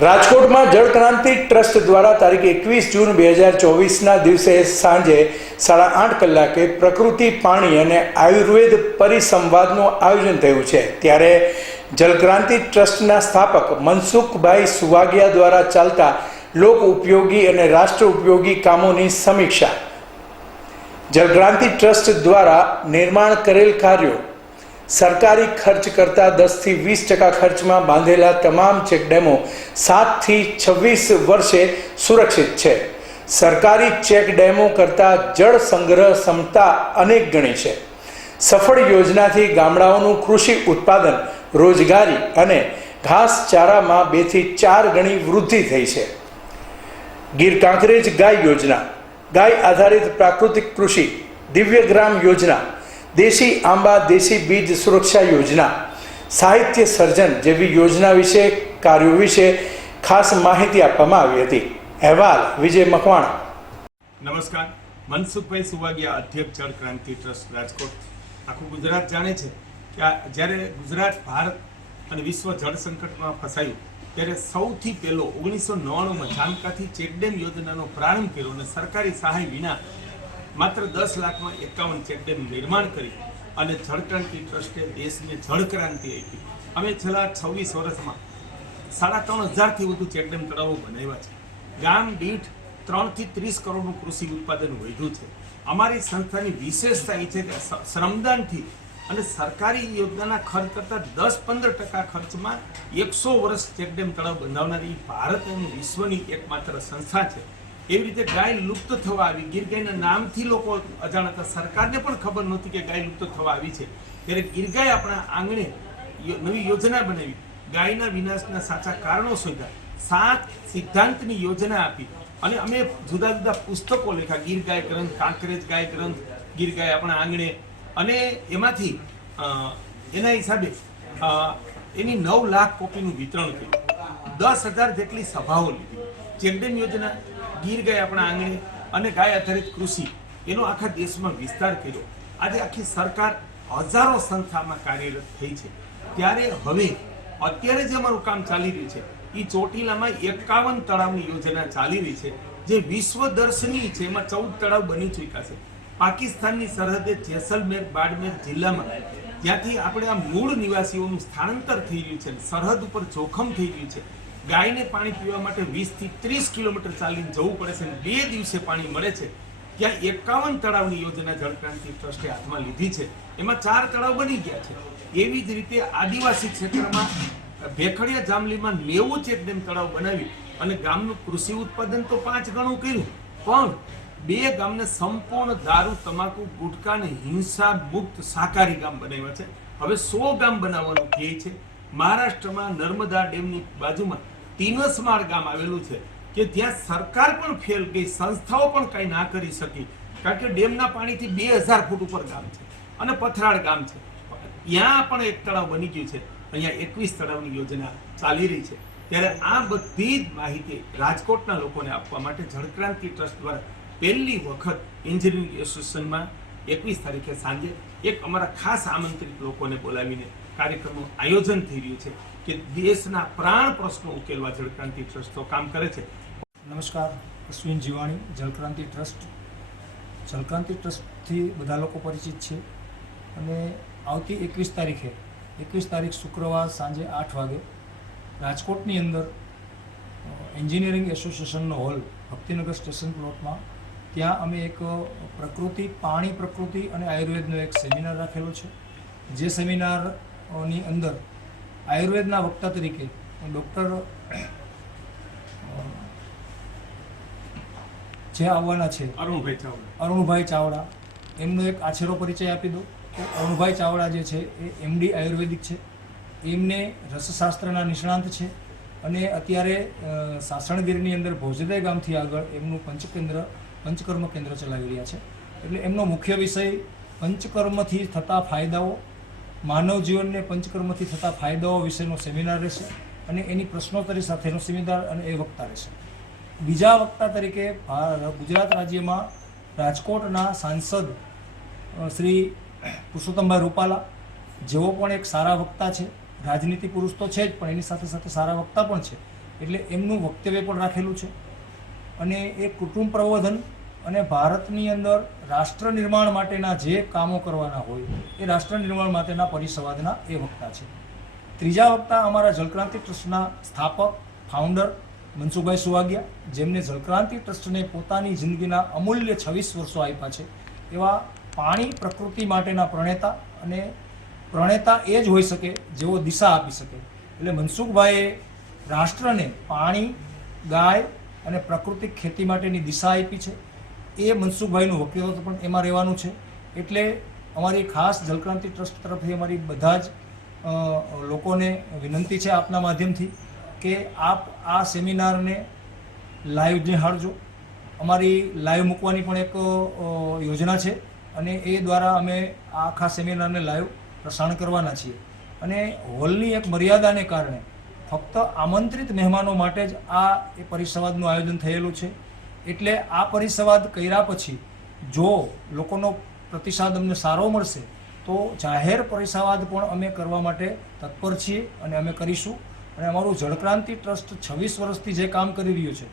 રાજકોટમાં જળક્રાંતિ ટ્રસ્ટ દ્વારા તારીખ એકવીસ જૂન બે હજાર ચોવીસના દિવસે સાંજે સાડા આઠ કલાકે પ્રકૃતિ, પાણી અને આયુર્વેદ પરિસંવાદનું આયોજન થયું છે. ત્યારે જલક્રાંતિ ટ્રસ્ટના સ્થાપક મનસુખભાઈ સુવાગિયા દ્વારા ચાલતા લોક ઉપયોગી અને રાષ્ટ્ર ઉપયોગી કામોની સમીક્ષા. જલક્રાંતિ ટ્રસ્ટ દ્વારા નિર્માણ કરેલ કાર્યો સરકારી ખર્ચ કરતાં દસથી વીસ ટકા ખર્ચમાં બાંધેલા તમામ ચેકડેમો સાતથી છવ્વીસ વર્ષે સુરક્ષિત છે. સરકારી ચેક ડેમો કરતાં જળ સંગ્રહ ક્ષમતા અનેક ગણી છે. સફળ યોજનાથી ગામડાઓનું કૃષિ ઉત્પાદન, રોજગારી અને ઘાસચારામાં બેથી ચાર ગણી વૃદ્ધિ થઈ છે. ગીર કાંકરેજ ગાય યોજના, ગાય આધારિત પ્રાકૃતિક કૃષિ દિવ્ય ગ્રામ યોજના દેશી આંબા, દેશી બીજ સુરક્ષા યોજના, સાહિત્ય સર્જન જેવી યોજના વિશે, કાર્યો વિશે ખાસ માહિતી આપવામાં આવી હતી. અહેવાલ વિજય મકવાણા. નમસ્કાર. મનસુખભાઈ સુવાગિયા, અધ્યક્ષ જળ ક્રાંતિ ટ્રસ્ટ, રાજકોટ. આખું ગુજરાત જાણે છે કે જ્યારે ગુજરાત, ભારત અને વિશ્વ જળ સંકટમાં ફસાયું, ત્યારે સૌથી પહેલો ઓગણીસો નવ્વાણુંમાં જાનકાથી ચેકડેમ યોજનાનો પ્રારંભ કર્યો અને સરકારી સહાય વિના માત્ર દસ લાખમાં એકાવન ચેકડેમ નિર્માણ કરી અને જળક્રાંતિ ટ્રસ્ટે દેશને જળક્રાંતિ આપી. અમે છેલ્લા છવ્વીસ વર્ષમાં સાડા ત્રણ હજારથી વધુ ચેકડેમ તળાવો બનાવ્યા છે. ગામ દીઠ ત્રણથી ત્રીસ કરોડનું કૃષિ ઉત્પાદન વધ્યું છે. અમારી સંસ્થાની વિશેષતા એ છે કે શ્રમદાનથી અને સરકારી યોજનાના ખર્ચ કરતાં દસ પંદર ટકા ખર્ચમાં એકસો વર્ષ ચેકડેમ તળાવ બંધાવનારી ભારત અને વિશ્વની એકમાત્ર સંસ્થા છે. એવી રીતે ગાય લુપ્ત થવા આવી. ગીર ગાયના નામથી લોકો અજાણ હતા. સરકારને પણ ખબર નહોતી કે ગાય લુપ્ત થવા આવી છે. ત્યારે ગીર ગાય આપણા આંગણે નવી યોજના બનાવી. ગાયના વિનાશના સાચા કારણો શોધ્યા. સાત સિદ્ધાંતની યોજના આપી. અને અમે જુદા જુદા પુસ્તકો લખ્યા. ગીર ગાય ગ્રંથ, કાંકરેજ ગાય ગ્રંથ ગીર ગાય આપણા આંગણે. અને એમાંથી એના હિસાબે એની નવ લાખ કોપીનું વિતરણ કર્યું. દસ હજાર જેટલી સભાઓ લીધી. ચેકડેમ યોજના ગીર ગાય આપણા આંગણે અને ગાય આધારિત કૃષિ. એનો આખા દેશમાં વિસ્તાર કર્યો. આજે આખી સરકાર હજારો સંસ્થામાં કાર્યરત થઈ છે. ત્યારે હવે અત્યારે જે અમારું કામ ચાલી રહ્યું છે એ ચોટીલામાં એકાવન તળાવની યોજના ચાલી રહી છે, જે વિશ્વ દર્શનીય છે. એમાં ચૌદ તળાવ બની ચૂક્યા છે. પાકિસ્તાનની સરહદે જેસલમેર, બાડમેર જિલ્લામાં, જ્યાંથી આપણે આ મૂળ નિવાસીઓનું સ્થળાંતર થઈ રહ્યું છે સરહદ ઉપર જોખમ થઈ રહ્યું છે. ગાયને પાણી પીવા માટે વીસથી ત્રીસ કિલોમીટર ચાલીને જવું પડે છે અને બે દિવસે પાણી મળે છે. ત્યાં એકાવન તળાવની યોજના જળક્રાંતિ ટ્રસ્ટે હાથમાં લીધી છે. એમાં ચાર તળાવ બની ગયા છે. એવી જ રીતે આદિવાસી ક્ષેત્રમાં ભેખડિયા જામલીમાં નેવું ચેકડેમ તળાવ બનાવી અને ગામનું કૃષિ ઉત્પાદન તો પાંચ ગણું કર્યું. પણ બે ગામને સંપૂર્ણ દારૂ, તમાકુ, ગુટકા અને હિંસા મુક્ત શાકાહારી ગામ બનાવ્યા છે. હવે સો ગામ બનાવવાનું ધ્યેય છે. મહારાષ્ટ્રમાં નર્મદા ડેમની બાજુમાં તીનસમાળ ગામ આવેલું છે કે જ્યાં સરકાર પણ ફેલ ગઈ, સંસ્થાઓ પણ કંઈ ના કરી શકી. કારણ કે ડેમના પાણીથી બે હજાર ફૂટ ઉપર ગામ છે અને પથરાળ ગામ છે. ત્યાં પણ એક તળાવ બની ગયું છે. અહીંયા એકવીસ તળાવની યોજના ચાલી રહી છે. ત્યારે આ બધી જ માહિતી રાજકોટના લોકોને આપવા માટે જળક્રાંતિ ટ્રસ્ટ દ્વારા પહેલી વખત એન્જિનિયરિંગ એસોસિએશનમાં એકવીસ તારીખે સાંજે એક અમારા ખાસ આમંત્રિત લોકોને બોલાવીને કાર્યક્રમનું આયોજન થઈ રહ્યું છે. કે દેશના પ્રાણ પ્રશ્નો ઉકેલવા જળક્રાંતિ તો કામ કરે છે. નમસ્કાર, અશ્વિન જીવાણી જલક્રાંતિ ટ્રસ્ટ. જલક્રાંતિ ટ્રસ્ટથી બધા લોકો પરિચિત છે. અને આવતી એકવીસ તારીખે, એકવીસ તારીખ શુક્રવાર સાંજે આઠ વાગે, રાજકોટની અંદર એન્જિનિયરિંગ એસોસિએશનનો હોલ, ભક્તિનગર સ્ટેશન પ્લોટમાં, ત્યાં અમે એક પ્રકૃતિ, પાણી પ્રકૃતિ અને આયુર્વેદનો એક સેમિનાર રાખેલો છે. જે સેમિનારની અંદર આયુર્વેદના વક્તા તરીકે ડૉક્ટર જે આવવાના છે અરુણભાઈ ચાવડા. અરુણભાઈ ચાવડા એમનો એક આછેરો પરિચય આપી દો અરુણભાઈ ચાવડા જે છે એ એમડી આયુર્વેદિક છે. એમને રસશાસ્ત્રના નિષ્ણાંત છે અને અત્યારે સાસણગીરની અંદર ભોજદય ગામથી આગળ એમનું પંચકેન્દ્ર પંચકર્મ કેન્દ્ર ચલાવી રહ્યા છે. એટલે એમનો મુખ્ય વિષય પંચકર્મથી થતા ફાયદાઓ માનવ જીવનને પંચકર્મથી થતા ફાયદાઓ વિશેનો સેમિનાર રહેશે અને એની પ્રશ્નોત્તરી સાથેનો સેમિનાર અને એ વક્તા રહેશે. બીજા વક્તા તરીકે ગુજરાત રાજ્યમાં રાજકોટના સાંસદ શ્રી પુરુષોત્તમભાઈ રૂપાલા, જેઓ પણ એક સારા વક્તા છે, રાજનીતિ પુરુષ તો છે જ, પણ એની સાથે સાથે સારા વક્તા પણ છે, એટલે એમનું વક્તવ્ય પણ રાખેલું છે. અને એ કુટુંબ પ્રબોધન અને ભારતની અંદર રાષ્ટ્ર નિર્માણ માટેના જે કામો કરવાના હોય, એ રાષ્ટ્ર નિર્માણ માટેના પરિસંવાદના એ વક્તા છે. ત્રીજા વક્તા અમારા જલક્રાંતિ ટ્રસ્ટના સ્થાપક ફાઉન્ડર મનસુભાઈ સુવાગિયા, જેમને જલક્રાંતિ ટ્રસ્ટને પોતાની જિંદગીના અમૂલ્ય છવ્વીસ વર્ષો આપ્યા છે. એવા પાણી, પ્રકૃતિ માટેના પ્રણેતા અને પ્રણેતા એ જ હોઈ શકે, જેઓ દિશા આપી શકે. એટલે મનસુખભાઈએ રાષ્ટ્રને પાણી, ગાય અને પ્રાકૃતિક ખેતી માટેની દિશા આપી છે. એ મનસુખભાઈનું વક્તવ્ય પણ એમાં રહેવાનું છે. એટલે અમારી ખાસ જલક્રાંતિ ટ્રસ્ટ તરફથી અમારી બધા જ લોકોને વિનંતી છે આપના માધ્યમથી કે આપ આ સેમિનારને લાઈવ નિહાળજો. અમારી લાઈવ મૂકવાની પણ એક યોજના છે અને એ દ્વારા અમે આ આખા સેમિનારને લાઈવ પ્રસારણ કરવાના છીએ. અને હોલની એક મર્યાદાને કારણે ફક્ત આમંત્રિત મહેમાનો માટે જ આ એ પરિસંવાદનું આયોજન થયેલું છે. એટલે આ પરિસંવાદ કર્યા પછી જો લોકોનો પ્રતિસાદ અમને સારો મળશે, તો જાહેર પરિસંવાદ પણ અમે કરવા માટે તત્પર છીએ અને અમે કરીશું. અને અમારું જળક્રાંતિ ટ્રસ્ટ છવ્વીસ વર્ષથી જે કામ કરી રહ્યું છે